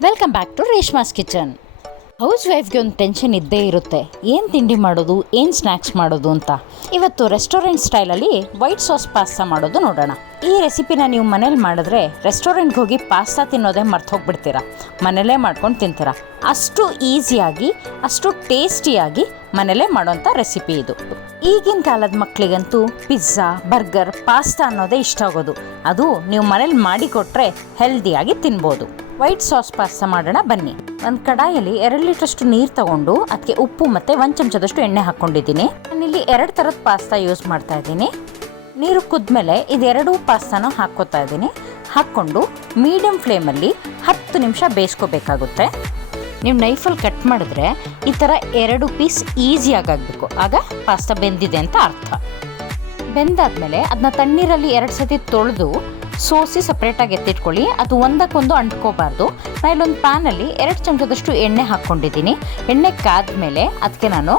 Welcome back to Reshma's kitchen. House ವೈಫ್ಗೆ ಒಂದು tension ಇದ್ದೇ ಇರುತ್ತೆ, ಏನು ತಿಂಡಿ ಮಾಡೋದು, ಏನು ಸ್ನ್ಯಾಕ್ಸ್ ಮಾಡೋದು ಅಂತ. ಇವತ್ತು ರೆಸ್ಟೋರೆಂಟ್ ಸ್ಟೈಲಲ್ಲಿ ವೈಟ್ ಸಾಸ್ ಪಾಸ್ತಾ ಮಾಡೋದು ನೋಡೋಣ. ಈ ರೆಸಿಪಿನ ನೀವು ಮನೇಲಿ ಮಾಡಿದ್ರೆ ರೆಸ್ಟೋರೆಂಟ್ಗೆ ಹೋಗಿ ಪಾಸ್ತಾ ತಿನ್ನೋದೇ ಮರ್ತು ಹೋಗ್ಬಿಡ್ತೀರಾ, ಮನೇಲೇ ಮಾಡ್ಕೊಂಡು ತಿಂತೀರಾ. ಅಷ್ಟು ಈಸಿಯಾಗಿ ಅಷ್ಟು ಟೇಸ್ಟಿಯಾಗಿ ಮನೇಲೇ ಮಾಡೋಂಥ ರೆಸಿಪಿ ಇದು. ಈಗಿನ ಕಾಲದ ಮಕ್ಕಳಿಗಂತೂ ಪಿಜ್ಜಾ, ಬರ್ಗರ್, ಪಾಸ್ತಾ ಅನ್ನೋದೇ ಇಷ್ಟ ಆಗೋದು. ಅದು ನೀವು ಮನೇಲಿ ಮಾಡಿಕೊಟ್ರೆ ಹೆಲ್ದಿಯಾಗಿ ತಿನ್ಬೋದು. ವೈಟ್ ಸಾಸ್ ಪಾಸ್ತಾ ಮಾಡೋಣ ಬನ್ನಿ. ಒಂದು ಕಡಾಯಲ್ಲಿ 2 ಲೀಟ್ರಷ್ಟು ನೀರು ತಗೊಂಡು ಅದಕ್ಕೆ ಉಪ್ಪು ಮತ್ತು 1 ಚಮಚದಷ್ಟು ಎಣ್ಣೆ ಹಾಕ್ಕೊಂಡಿದ್ದೀನಿ. ನಾನಿಲ್ಲಿ 2 ಥರದ ಪಾಸ್ತಾ ಯೂಸ್ ಮಾಡ್ತಾ ಇದ್ದೀನಿ. ನೀರು ಕುದ್ಮೇಲೆ ಇದೆರಡೂ ಪಾಸ್ತಾನ ಹಾಕ್ಕೋತಾ ಇದ್ದೀನಿ. ಹಾಕ್ಕೊಂಡು ಮೀಡಿಯಮ್ ಫ್ಲೇಮಲ್ಲಿ 10 ನಿಮಿಷ ಬೇಯಿಸ್ಕೋಬೇಕಾಗುತ್ತೆ. ನೀವು ನೈಫಲ್ಲಿ ಕಟ್ ಮಾಡಿದ್ರೆ ಈ ಥರ 2 ಪೀಸ್ ಈಸಿಯಾಗಿ ಆಗಬೇಕು, ಆಗ ಪಾಸ್ತಾ ಬೆಂದಿದೆ ಅಂತ ಅರ್ಥ. ಬೆಂದಾದ್ಮೇಲೆ ಅದನ್ನ ತಣ್ಣೀರಲ್ಲಿ 2 ಸತಿ ತೊಳೆದು ಸೋಸಿ ಸಪ್ರೇಟಾಗಿ ಎತ್ತಿಟ್ಕೊಳ್ಳಿ. ಅದು ಒಂದಕ್ಕೊಂದು ಅಂಟ್ಕೋಬಾರ್ದು. ನಾನು ಇಲ್ಲೊಂದು ಪ್ಯಾನಲ್ಲಿ 2 ಚಮಚದಷ್ಟು ಎಣ್ಣೆ ಹಾಕ್ಕೊಂಡಿದ್ದೀನಿ. ಎಣ್ಣೆ ಕಾದ್ಮೇಲೆ ಅದಕ್ಕೆ ನಾನು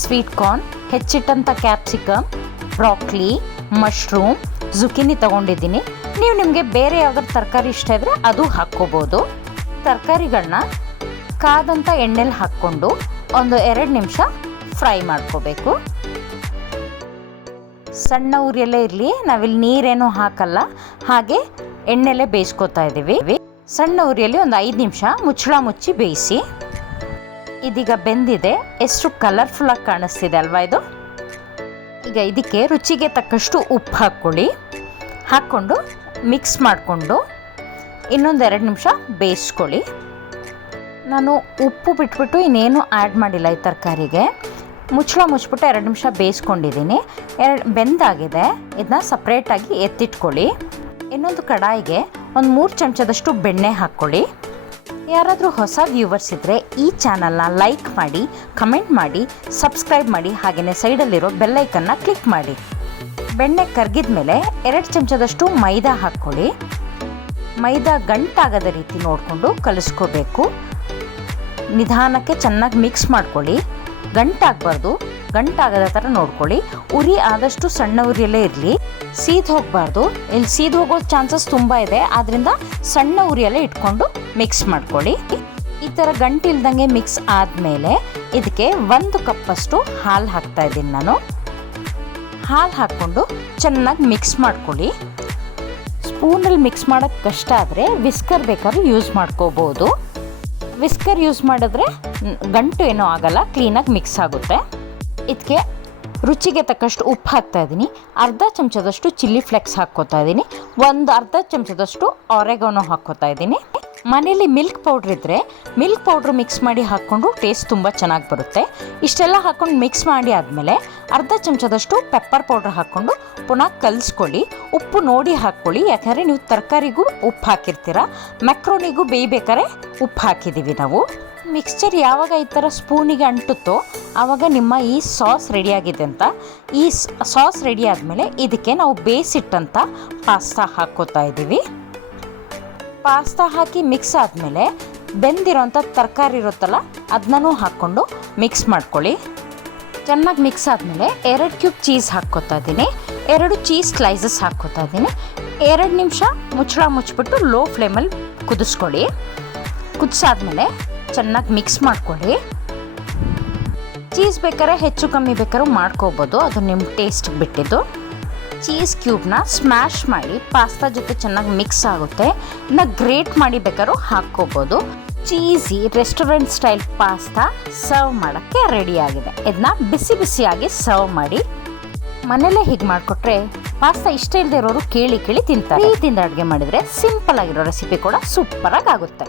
ಸ್ವೀಟ್ ಕಾರ್ನ್, ಹೆಚ್ಚಿಟ್ಟಂಥ ಕ್ಯಾಪ್ಸಿಕಮ್, ಬ್ರಾಕ್ಲಿ, ಮಶ್ರೂಮ್, ಜುಕಿನಿ ತೊಗೊಂಡಿದ್ದೀನಿ. ನೀವು ನಿಮಗೆ ಬೇರೆ ಯಾವ್ದಾದ್ರು ತರಕಾರಿ ಇಷ್ಟ ಇದ್ದರೆ ಅದು ಹಾಕ್ಕೋಬೋದು. ತರಕಾರಿಗಳನ್ನ ಕಾದಂಥ ಎಣ್ಣೆಲಿ ಹಾಕ್ಕೊಂಡು ಒಂದು 2 ನಿಮಿಷ ಫ್ರೈ ಮಾಡ್ಕೋಬೇಕು. ಸಣ್ಣ ಉರಿಯಲ್ಲೇ ಇರಲಿ, ನಾವಿಲ್ಲಿ ನೀರೇನು ಹಾಕಲ್ಲ, ಹಾಗೆ ಎಣ್ಣೆಲೆ ಬೇಯಿಸ್ಕೊತಾ ಇದ್ದೀವಿ. ಸಣ್ಣ ಉರಿಯಲ್ಲಿ ಒಂದು 5 ನಿಮಿಷ ಮುಚ್ಚಳ ಮುಚ್ಚಿ ಬೇಯಿಸಿ. ಇದೀಗ ಬೆಂದಿದೆ, ಎಷ್ಟು ಕಲರ್ಫುಲ್ಲಾಗಿ ಕಾಣಿಸ್ತಿದೆ ಅಲ್ವಾ ಇದು. ಈಗ ಇದಕ್ಕೆ ರುಚಿಗೆ ತಕ್ಕಷ್ಟು ಉಪ್ಪು ಹಾಕ್ಕೊಳ್ಳಿ. ಹಾಕ್ಕೊಂಡು ಮಿಕ್ಸ್ ಮಾಡಿಕೊಂಡು ಇನ್ನೊಂದು 2 ನಿಮಿಷ ಬೇಯಿಸ್ಕೊಳ್ಳಿ. ನಾನು ಉಪ್ಪು ಬಿಟ್ಬಿಟ್ಟು ಇನ್ನೇನು ಆ್ಯಡ್ ಮಾಡಿಲ್ಲ ಈ ತರಕಾರಿಗೆ. ಮುಚ್ಚಳ ಮುಚ್ಚಿಬಿಟ್ಟು 2 ನಿಮಿಷ ಬೇಯಿಸ್ಕೊಂಡಿದ್ದೀನಿ. ಬೆಂದಾಗಿದೆ, ಇದನ್ನ ಸಪ್ರೇಟಾಗಿ ಎತ್ತಿಟ್ಕೊಳ್ಳಿ. ಇನ್ನೊಂದು ಕಡಾಯಿಗೆ ಒಂದು 3 ಚಮಚದಷ್ಟು ಬೆಣ್ಣೆ ಹಾಕ್ಕೊಳ್ಳಿ. ಯಾರಾದರೂ ಹೊಸ ವ್ಯೂವರ್ಸ್ ಇದ್ದರೆ ಈ ಚಾನಲ್ನ ಲೈಕ್ ಮಾಡಿ, ಕಮೆಂಟ್ ಮಾಡಿ, ಸಬ್ಸ್ಕ್ರೈಬ್ ಮಾಡಿ, ಹಾಗೆಯೇ ಸೈಡಲ್ಲಿರೋ ಬೆಲ್ಲೈಕನ್ನ ಕ್ಲಿಕ್ ಮಾಡಿ. ಬೆಣ್ಣೆ ಕರಗಿದ ಮೇಲೆ 2 ಚಮಚದಷ್ಟು ಮೈದಾ ಹಾಕ್ಕೊಳ್ಳಿ. ಮೈದಾ ಗಂಟಾಗದ ರೀತಿ ನೋಡಿಕೊಂಡು ಕಲಿಸ್ಕೋಬೇಕು. ನಿಧಾನಕ್ಕೆ ಚೆನ್ನಾಗಿ ಮಿಕ್ಸ್ ಮಾಡ್ಕೊಳ್ಳಿ. ಗಂಟಾಗಬಾರ್ದು, ಗಂಟಾಗದ ಥರ ನೋಡ್ಕೊಳ್ಳಿ. ಉರಿ ಆದಷ್ಟು ಸಣ್ಣ ಉರಿಯಲ್ಲೇ ಇರಲಿ, ಸೀದ್ ಹೋಗಬಾರ್ದು. ಇಲ್ಲಿ ಸೀದ್ ಹೋಗೋ ಚಾನ್ಸಸ್ ತುಂಬ ಇದೆ, ಆದ್ದರಿಂದ ಸಣ್ಣ ಉರಿಯಲ್ಲೇ ಇಟ್ಕೊಂಡು ಮಿಕ್ಸ್ ಮಾಡ್ಕೊಳ್ಳಿ. ಈ ಥರ ಗಂಟಿಲ್ದಂಗೆ ಮಿಕ್ಸ್ ಆದಮೇಲೆ ಇದಕ್ಕೆ 1 ಕಪ್ಪಷ್ಟು ಹಾಲು ಹಾಕ್ತಾ ಇದ್ದೀನಿ ನಾನು. ಹಾಲು ಹಾಕ್ಕೊಂಡು ಚೆನ್ನಾಗಿ ಮಿಕ್ಸ್ ಮಾಡ್ಕೊಳ್ಳಿ. ಸ್ಪೂನಲ್ಲಿ ಮಿಕ್ಸ್ ಮಾಡೋಕ್ಕೆ ಕಷ್ಟ ಆದರೆ ವಿಸ್ಕರ್ ಬೇಕಾದ್ರೂ ಯೂಸ್ ಮಾಡ್ಕೋಬೋದು. ವಿಸ್ಕರ್ ಯೂಸ್ ಮಾಡಿದ್ರೆ ಗಂಟು ಏನೂ ಆಗಲ್ಲ, ಕ್ಲೀನಾಗಿ ಮಿಕ್ಸ್ ಆಗುತ್ತೆ. ಇದಕ್ಕೆ ರುಚಿಗೆ ತಕ್ಕಷ್ಟು ಉಪ್ಪು ಹಾಕ್ತಾ ಇದ್ದೀನಿ. 1/2 ಚಮಚದಷ್ಟು ಚಿಲ್ಲಿ ಫ್ಲೆಕ್ಸ್ ಹಾಕ್ಕೋತಾ ಇದ್ದೀನಿ. ಒಂದು 1/2 ಚಮಚದಷ್ಟು ಆರೆಗಾನೋ ಹಾಕ್ಕೋತಾ ಇದ್ದೀನಿ. ಮನೇಲಿ ಮಿಲ್ಕ್ ಪೌಡ್ರ್ ಇದ್ದರೆ ಮಿಲ್ಕ್ ಪೌಡ್ರ್ ಮಿಕ್ಸ್ ಮಾಡಿ ಹಾಕ್ಕೊಂಡು ಟೇಸ್ಟ್ ತುಂಬ ಚೆನ್ನಾಗಿ ಬರುತ್ತೆ. ಇಷ್ಟೆಲ್ಲ ಹಾಕ್ಕೊಂಡು ಮಿಕ್ಸ್ ಮಾಡಿ ಆದಮೇಲೆ 1/2 ಚಮಚದಷ್ಟು ಪೆಪ್ಪರ್ ಪೌಡ್ರ್ ಹಾಕ್ಕೊಂಡು ಪುನಃ ಕಲಿಸ್ಕೊಳ್ಳಿ. ಉಪ್ಪು ನೋಡಿ ಹಾಕ್ಕೊಳ್ಳಿ, ಯಾಕಂದರೆ ನೀವು ತರಕಾರಿಗೂ ಉಪ್ಪು ಹಾಕಿರ್ತೀರ, ಮ್ಯಾಕ್ರೋನಿಗೂ ಬೇಯಬೇಕಾದ್ರೆ ಉಪ್ಪು ಹಾಕಿದ್ದೀವಿ ನಾವು. ಮಿಕ್ಸ್ಚರ್ ಯಾವಾಗ ಈ ಥರ ಸ್ಪೂನಿಗೆ ಅಂಟುತ್ತೋ ಆವಾಗ ನಿಮ್ಮ ಈ ಸಾಸ್ ರೆಡಿಯಾಗಿದೆ ಅಂತ. ಈ ಸಾಸ್ ರೆಡಿ ಆದಮೇಲೆ ಇದಕ್ಕೆ ನಾವು ಬೇಯಿಸಿಟ್ಟಂಥ ಪಾಸ್ತಾ ಹಾಕ್ಕೋತಾ ಇದ್ದೀವಿ. ಪಾಸ್ತಾ ಹಾಕಿ ಮಿಕ್ಸ್ ಆದಮೇಲೆ ಬೆಂದಿರೋಂಥ ತರಕಾರಿ ಇರುತ್ತಲ್ಲ ಅದನ್ನೂ ಹಾಕ್ಕೊಂಡು ಮಿಕ್ಸ್ ಮಾಡ್ಕೊಳ್ಳಿ. ಚೆನ್ನಾಗಿ ಮಿಕ್ಸ್ ಆದಮೇಲೆ 2 ಕ್ಯೂಬ್ ಚೀಸ್ ಹಾಕ್ಕೋತಾ ಇದ್ದೀನಿ. 2 ಚೀಸ್ ಸ್ಲೈಸಸ್ ಹಾಕ್ಕೋತಾ ಇದ್ದೀನಿ. 2 ನಿಮಿಷ ಮುಚ್ಚಳ ಮುಚ್ಚಿಬಿಟ್ಟು ಲೋ ಫ್ಲೇಮಲ್ಲಿ ಕುದಿಸ್ಕೊಳ್ಳಿ. ಕುದಿಸಾದ್ಮೇಲೆ ಚೆನ್ನಾಗಿ ಮಿಕ್ಸ್ ಮಾಡ್ಕೊಳ್ಳಿ. ಚೀಸ್ ಬೇಕಾದ್ರೆ ಹೆಚ್ಚು ಕಮ್ಮಿ ಬೇಕಾದ್ರೂ ಮಾಡ್ಕೋಬೋದು, ಅದು ನಿಮ್ಮ ಟೇಸ್ಟಿಗೆ ಬಿಟ್ಟಿದ್ದು. ಚೀಸ್ ಕ್ಯೂಬ್ನ ಸ್ಮ್ಯಾಶ್ ಮಾಡಿ ಪಾಸ್ತಾ ಜೊತೆ ಚೆನ್ನಾಗಿ ಮಿಕ್ಸ್ ಆಗುತ್ತೆ. ಇದನ್ನ ಗ್ರೇಟ್ ಮಾಡಿ ಬೇಕಾದ್ರೂ ಹಾಕ್ಕೋಬೋದು. Cheesy restaurant style pasta serve ಮಾಡೋಕ್ಕೆ ರೆಡಿಯಾಗಿದೆ. ಇದನ್ನ ಬಿಸಿ ಬಿಸಿಯಾಗಿ ಸರ್ವ್ ಮಾಡಿ. ಮನೇಲೇ ಹೀಗೆ ಮಾಡಿಕೊಟ್ರೆ ಪಾಸ್ತಾ ಇಷ್ಟ ಇಲ್ಲದೆ ಇರೋರು ಕೇಳಿ ತಿಂತಾರೆ. ಪ್ರೀತಿಯಿಂದ ಅಡುಗೆ ಮಾಡಿದರೆ ಸಿಂಪಲ್ ಆಗಿರೋ ರೆಸಿಪಿ ಕೂಡ ಸೂಪರಾಗಿ ಆಗುತ್ತೆ.